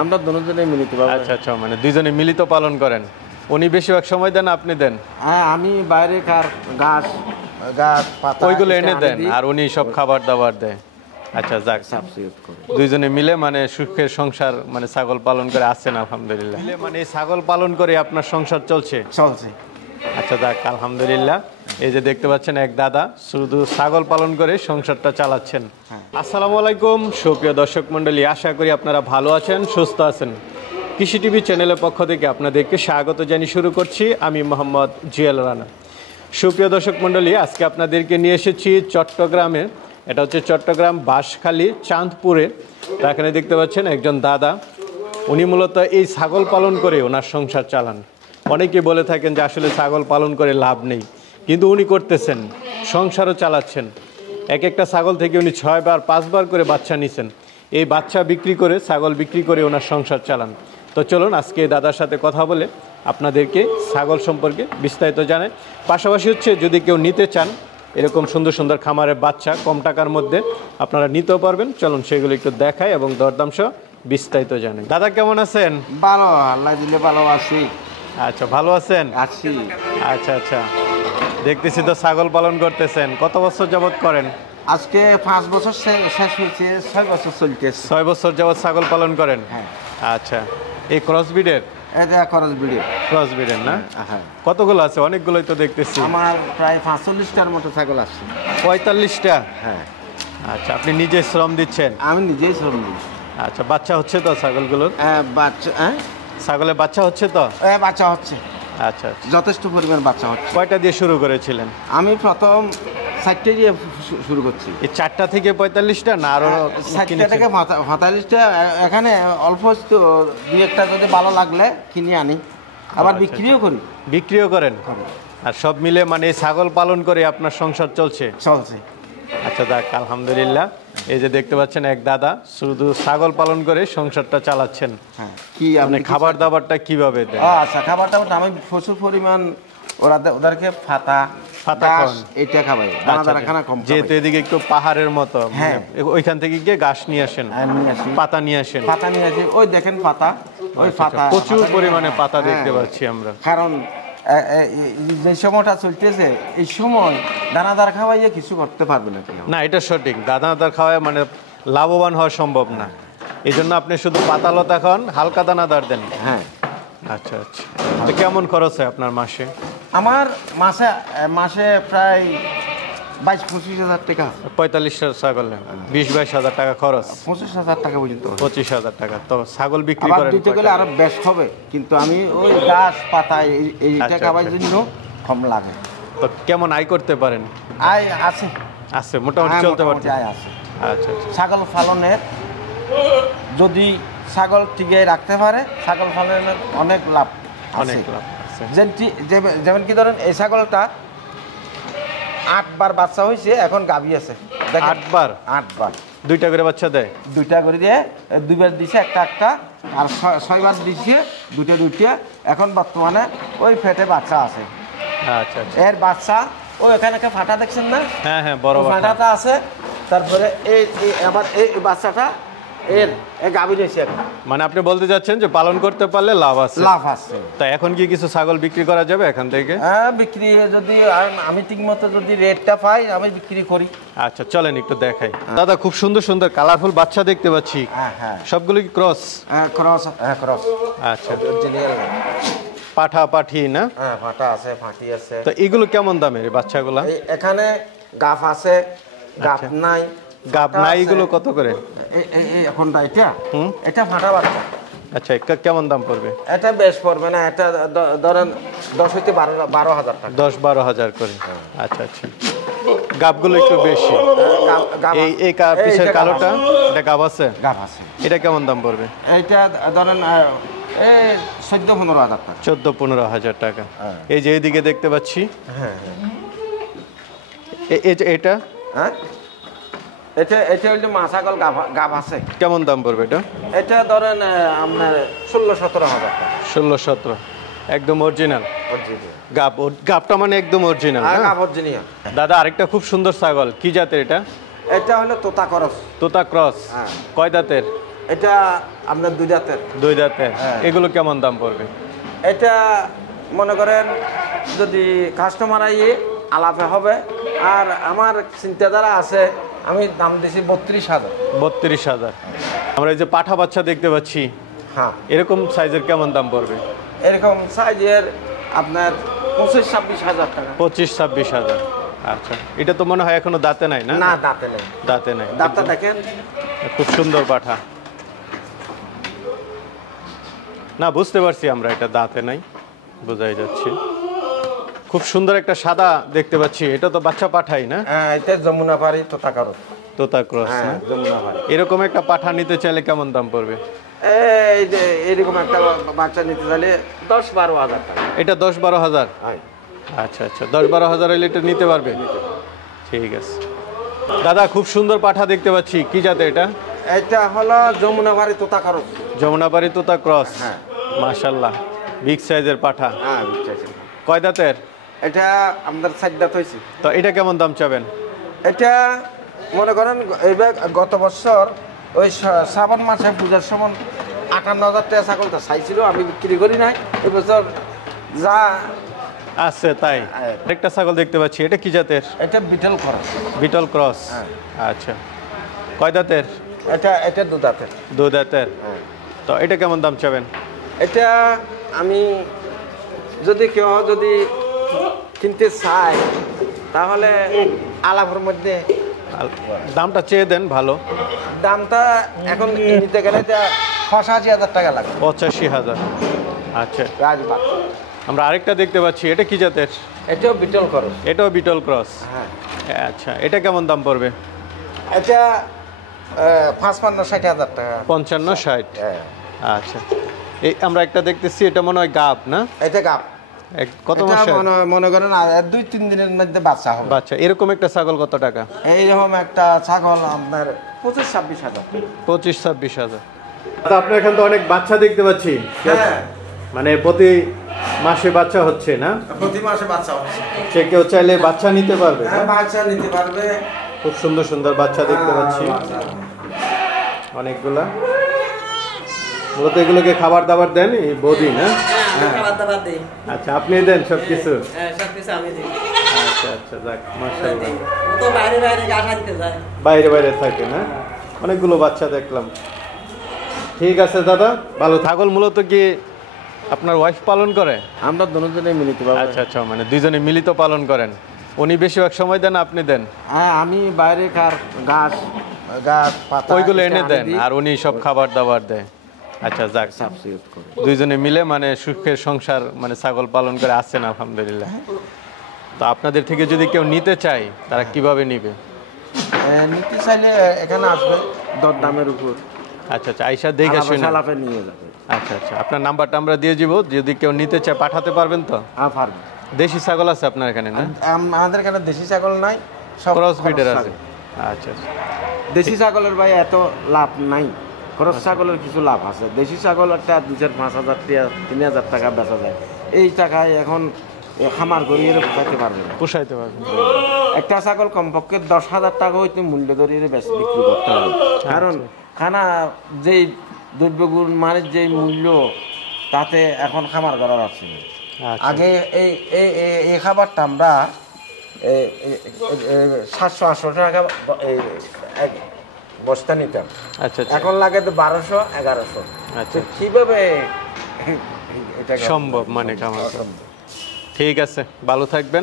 আমরা দুজনেই মিলিত ভাবে। আচ্ছা আচ্ছা, মানে দুইজনে মিলিত পালন করেন। উনি বেশিরভাগ সময় দেন, আপনি দেন? হ্যাঁ, আমি বাইরে ঘাস পাতা ওইগুলো এনে দেন আর উনি সব খাবার দাবার দেয়। আচ্ছা, যাক, সাবস্টিটিউট করে দুইজনে মিলে মানে সুখের সংসার, মানে ছাগল পালন করে আছেন আলহামদুলিল্লাহ। মানে এই ছাগল পালন করে আপনার সংসার চলছে? আচ্ছা, যাক আলহামদুলিল্লাহ। এই যে দেখতে পাচ্ছেন এক দাদা শুধু ছাগল পালন করে সংসারটা চালাচ্ছেন। আসসালামু আলাইকুম সুপ্রিয় দর্শক মণ্ডলী, আশা করি আপনারা ভালো আছেন, সুস্থ আছেন। কৃষি টিভি চ্যানেলের পক্ষ থেকে আপনাদেরকে স্বাগত জানিয়ে শুরু করছি আমি মোহাম্মদ জিয়াল রানা। সুপ্রিয় দর্শক মণ্ডলী, আজকে আপনাদেরকে নিয়ে এসেছি চট্টগ্রামে। এটা হচ্ছে চট্টগ্রাম বাঁশখালী চাঁদপুরে। তো এখানে দেখতে পাচ্ছেন একজন দাদা, উনি মূলত এই ছাগল পালন করে ওনার সংসার চালান। অনেকে বলে থাকেন যে আসলে ছাগল পালন করে লাভ নেই, কিন্তু উনি করতেছেন, সংসারও চালাচ্ছেন। এক একটা ছাগল থেকে উনি 6 বার 5 বার করে বাচ্চা নিছেন। এই বাচ্চা বিক্রি করে, ছাগল বিক্রি করে ওনার সংসার চালান। তো চলুন আজকে দাদার সাথে কথা বলে আপনাদেরকে ছাগল সম্পর্কে বিস্তারিত জানাই। পাশাপাশি হচ্ছে যদি কেউ নিতে চান এরকম সুন্দর সুন্দর খামারের বাচ্চা কম টাকার মধ্যে আপনারা নিতেও পারবেন। চলুন সেগুলো একটু দেখাই এবং দরদাম সহ বিস্তারিত জানাই। দাদা কেমন আছেন? ভালো, আল্লাহ দিলে ভালো আছি। আচ্ছা, ভালো আছেন? আছি। আচ্ছা আচ্ছা, দেখতেছি তো ছাগল পালন করতেছেন। কত বছর যাবত করেন? আজকে 5 বছর শেষ হয়েছে, 6 বছর চলতেছে। 6 বছর যাবত ছাগল পালন করেন? হ্যাঁ। আচ্ছা, এই ক্রস ব্রিডের? এটা খরচ ভিডিও। ক্রস ব্রিডের না? হ্যাঁ। কতগুলো আছে? অনেকগুলোই তো দেখতেছি। আমার প্রায় 45টার মতো ছাগল আছে। 45টা? হ্যাঁ। আচ্ছা, আপনি নিজে শ্রম দিচ্ছেন? আমি নিজেই শ্রম দিই। আচ্ছা, বাচ্চা হচ্ছে তো ছাগলগুলোর? বাচ্চা ছাগলের বাচ্চা হচ্ছে তো? বাচ্চা হচ্ছে। আচ্ছা আচ্ছা, যথেষ্ট পরিমাণ বাচ্চা হচ্ছে। কয়টা দিয়ে শুরু করেছিলেন? আমি প্রথম 4টে দিয়ে শুরু করছি। এই 4টা থেকে 45টা না আরো? 4টা থেকে 45টা। এখানে অল্প তো 2-1টা যদি ভালো লাগলে কিনে আনি, আবার বিক্রিও করি। বিক্রিও করেন? আর সব মিলে মানে এই ছাগল পালন করে আপনার সংসার চলছে? চলছে। আচ্ছা, যাক আলহামদুলিল্লাহ। এই যে দেখতে পাচ্ছেন এক দাদা শুধু ছাগল পালন করে সংসারটা চালাচ্ছেন। হ্যাঁ। কি আপনি খাবার দাবারটা কিভাবে দেন? আচ্ছা, খাবার দাবার আমি প্রচুর পরিমাণ ওদেরকে ফাতা খান? এটা খাবাই, দানাদার খানা কম। যেহেতু এদিকে একটু পাহাড়ের মতো, হ্যাঁ, ওইখান থেকে গিয়ে ঘাস নিয়ে আসেন, পাতা নিয়ে আসেন? পাতা নিয়ে আসি, ওই দেখেন পাতা, ওই পাতা প্রচুর পরিমাণে পাতা দেখতে পাচ্ছি আমরা। কারণ যে সময়টা চলতেছে এই সময় দানাদার খাওয়াইয়ে কিছু করতে পারবে না। না, এটা সঠিক, দানাদার খাওয়ায় মানে লাভবান হওয়া সম্ভব না। এই জন্য আপনি শুধু পাতা লতা খান, হালকা দানাদার দেন। হ্যাঁ। আচ্ছা আচ্ছা, তো কেমন খরচ হয় আপনার মাসে? আমার মাসে প্রায় 22-25 হাজার টাকা। 45টা ছাগলে 20-22 হাজার টাকা খরচ? 25 হাজার টাকা পর্যন্ত। 25 হাজার টাকা। তো ছাগল বিক্রি করেন? দিতে গেলে আরো বেশ হবে, কিন্তু আমি ওই গাছ পাতা এইটা খাবার জন্য কম লাগে। তো কেমন আয় করতে পারেন? আয় আছে? আছে, মোটামুটি চলতে পারছে? আয় আছে। আচ্ছা আচ্ছা। ছাগল পালনের যদি ছাগল টিকিয়ে রাখতে পারে, ছাগল পালনের অনেক লাভ, অনেক লাভ আছে। যেমন কি ধরেন এই ছাগলটা 8 বার বাচ্চা হয়েছে, এখন গাভী আছে। 8 বার? 8 বার। 2টা করে বাচ্চা দেয়? 2টা করে দিয়ে 2 বার দিছে, একটা আর 6 বার দিছে, 2টা। এখন বর্তমানে ওই ফেটে বাচ্চা আছে। আচ্ছা আচ্ছা। এর বাচ্চা ওই এখানে একটা ফাটা দেখছেন না? হ্যাঁ হ্যাঁ, বড় ফাটাটা আছে। তারপরে এই আবার এই বাচ্চাটা এর গাভী রয়েছে। মানে আপনি বলতে যাচ্ছেন যে পালন করতে পারলে লাভ আছে? লাভ আছে। তা এখন কি কিছু ছাগল বিক্রি করা যাবে এখান থেকে? হ্যাঁ, বিক্রি যদি আমি ঠিক মতো যদি রেটটা পাই আমি বিক্রি করি। আচ্ছা, চলেন একটু দেখাই। দাদা, খুব সুন্দর সুন্দর কালারফুল বাচ্চা দেখতে পাচ্ছি। হ্যাঁ হ্যাঁ, সবগুলো কি ক্রস? হ্যাঁ ক্রস। হ্যাঁ ক্রস। আচ্ছা, পাঠা পাঠি না? হ্যাঁ, পাঠা আছে, পাঠি আছে। তো এগুলো কেমন দামের বাচ্চাগুলো? এখানে গাফ আছে, গাফ নাই। গাব নাই, এগুলো কত করে? এখনটা এটা ফাটা বাচ্চা। আচ্ছা, কেমন দাম পড়বে? এটা বেশ পড়বে না, এটা ধরেন 10 থেকে 12 হাজার টাকা। 10-12 হাজার করে? আচ্ছা আচ্ছা, গাবগুলো একটু বেশি। এই পিছের কালোটা, এটা গাব আছে? গাব আছে। এটা কেমন দাম পড়বে? এটা ধরেন 14-15 হাজার টাকা। 14-15 হাজার টাকা। এই যে এইদিকে দেখতে পাচ্ছি, হ্যাঁ, এটা হ্যাঁ, এটা হলো মা ছাগল গাব আছে। কেমন দাম পড়বে এটা? এটা ধরেন আপনার 16-17 হাজার টাকা। 16-17, একদম অরিজিনাল গাবটা, মানে একদম অরিজিনাল? গাব অরিজিনাল। দাদা, আরেকটা খুব সুন্দর ছাগল, কি জাতের এটা? এটা হলো তোতা ক্রস। তোতা ক্রস? কয় দাঁতের? এটা আপনার 2 দাঁতের। 2 দাঁতের। হ্যাঁ। এগুলো কেমন দাম পড়বে? এটা মনে করেন যদি কাস্টমার আইয়ে আলাপে হবে, আর আমার চিন্তাধারা আছে, আমি দাম দিছি 32,000। 32,000। আমরা এই যে পাঠা বাচ্চা দেখতে পাচ্ছি, হ্যাঁ, এরকম সাইজের কেমন দাম পড়বে? এরকম সাইজের আপনার 25-26,000 টাকা। 25-26,000। আচ্ছা, এটা তো মনে হয় এখনো দাঁতে নাই না? না, দাঁতে নেই। দাঁতে নাই। দাঁতটা দেখেন, খুব সুন্দর পাঠা। না, বুঝতে পারছি আমরা, এটা দাঁতে নাই, বোঝাই যাচ্ছে। খুব সুন্দর একটা সাদা দেখতে পাচ্ছি, এটা তো বাচ্চা পাঠাই না? হ্যাঁ, এটা যমুনাপাড়ি তোতাকারো। তোতা ক্রস না? হ্যাঁ, যমুনাপাড়ি। এরকম একটা পাঠা নিতে চাইলে কেমন দাম পড়বে? এই যে এরকম একটা বাচ্চা নিতে চাইলে 10-12,000 টাকা। এটা 10-12,000। হয়। আচ্ছা আচ্ছা, 10-12,000 হলে এটা নিতে পারবে। ঠিক আছে দাদা, খুব সুন্দর পাঠা দেখতে পাচ্ছি, কি জাতে এটা? এটা হলো যমুনাপাড়ি তোতাকারো। যমুনাপাড়ি তোতা ক্রস। হ্যাঁ। মাশাআল্লাহ, বিগ সাইজের পাঠা। হ্যাঁ, বুঝছি। কয় দাঁতের? এটা আমাদের 4 দাঁত হয়েছে। তো এটা কেমন দাম চাবেন? এটা মনে করেন এইবার গত বছর ওই শ্রাবণ মাসে পূজার সময় 58,000 টাকা ছাগলটা চাইছিল, আমি বিক্রি করি নাই। এই বছর যা আছে তাই। একটা ছাগল দেখতে পাচ্ছি, এটা কি জাতের? এটা বিটল খরচ। বিটল ক্রস। হ্যাঁ। আচ্ছা, কয় দাঁতের? এটা 2 দাঁতের। 2 দাঁতের। হ্যাঁ। তো এটা কেমন দাম চাবেন? এটা আমি যদি কেউ যদি কিনতে চাই তাহলে আলাপের মধ্যে দামটা চেয়ে দেন ভালো। দামটা এখন নিতে গেলে 85,000 টাকা লাগবে। 85,000। আচ্ছা, রাজবাগ। আমরা আরেকটা দেখতে পাচ্ছি, এটা কি জাতের? এটাও বিটল খরচ। এটাও বিটল ক্রস। হ্যাঁ। আচ্ছা, এটা কেমন দাম পড়বে? এটা 55-60,000 টাকা। 55-60। হ্যাঁ। আচ্ছা, এই আমরা একটা দেখতেছি, এটা মনে হয় গাব না? এটা গাব। কত এটা মাসের মনে করেন 2-3 দিনের মধ্যে বাচ্চা হবে। বাচ্চা? এরকম একটা ছাগল কত টাকা? এইরকম একটা ছাগল আপনার 25-26,000। 25-26,000। আপনার এখানে তো অনেক বাচ্চা দেখতে পাচ্ছি। হ্যাঁ, মানে প্রতি মাসে বাচ্চা হচ্ছে না? প্রতি মাসে বাচ্চা হচ্ছে। সে কেউ চাইলে বাচ্চা নিতে পারবে? হ্যাঁ, বাচ্চা নিতে পারবে। খুব সুন্দর সুন্দর বাচ্চা দেখতে পাচ্ছি অনেকগুলা। মূলত এগুলোকে খাবার দাবার দেন এই বৌদি না? খাবার দাবার দিই। আচ্ছা, আপনি দেন সবকিছু? হ্যাঁ, সবকিছু আমি দিই। আচ্ছা আচ্ছা, যাক মাশাআল্লাহ। ও তো বাইরে বাইরে ঘাস আনতে যায়। বাইরে বাইরে থাকে না? অনেকগুলো বাচ্চা দেখলাম। ঠিক আছে দাদা, ভালো। ছাগল মূলত কি আপনার ওয়াইফ পালন করে? আমরা দুজনেই মিলিত পাবো। আচ্ছা আচ্ছা, মানে দুইজনে মিলিত পালন করেন। উনি বেশিরভাগ সময় দেন, আপনি দেন? হ্যাঁ, আমি বাইরে ঘাস পাতা ওইগুলো এনে দেন, আর উনি সব খাবার দাবার দেয়। আচ্ছা, যাক, সাবসিডিউট করে। দুইজনে মিলে মানে সুখের সংসার মানে ছাগল পালন করে আছেন আলহামদুলিল্লাহ। তো আপনাদের থেকে যদি কেউ নিতে চায়, তারা কিভাবে নিবে? নিতে চাইলে এখানে আসবে দরদামের উপর। আচ্ছা আচ্ছা, আইসা দেখে শুনে আলাপে নিয়ে যাবে। আচ্ছা আচ্ছা, আপনার নাম্বারটা আমরা দিয়ে দিব, যদি কেউ নিতে চায় পাঠাতে পারবেন তো? হ্যাঁ, পারবে। দেশি ছাগল আছে আপনার এখানে না? আমাদের এখানে দেশি ছাগল নাই, সব ক্রস ব্রিডের খরচ আছে। ছাগল। আচ্ছা আচ্ছা, দেশি ছাগলের ভাই এত লাভ নাই, খরচ ছাগলের কিছু লাভ আছে। দেশি ছাগল একটা 2-5,000 টাকা 3,000 টাকা বেচা যায়। এই টাকায় এখন খামার করিয়ে পোষাতে পারবে না। পোষাইতে পারবেন। একটা ছাগল কমপক্ষে 10,000 টাকা হইতে মূল্য ধরিয়ে বিক্রি করতে হবে, কারণ খানা যেই দ্রব্যগুণ মানের যেই মূল্য, তাতে এখন খামার করার আছে না। আচ্ছা। আগে এই খাবারটা আমরা 700-800 টাকা এক বস্তা নিতাম। আচ্ছা আচ্ছা, এখন লাগে তো 1200-1100। আচ্ছা। কিভাবে এটা সম্ভব মানে খামার? ঠিক আছে, ভালো থাকবেন।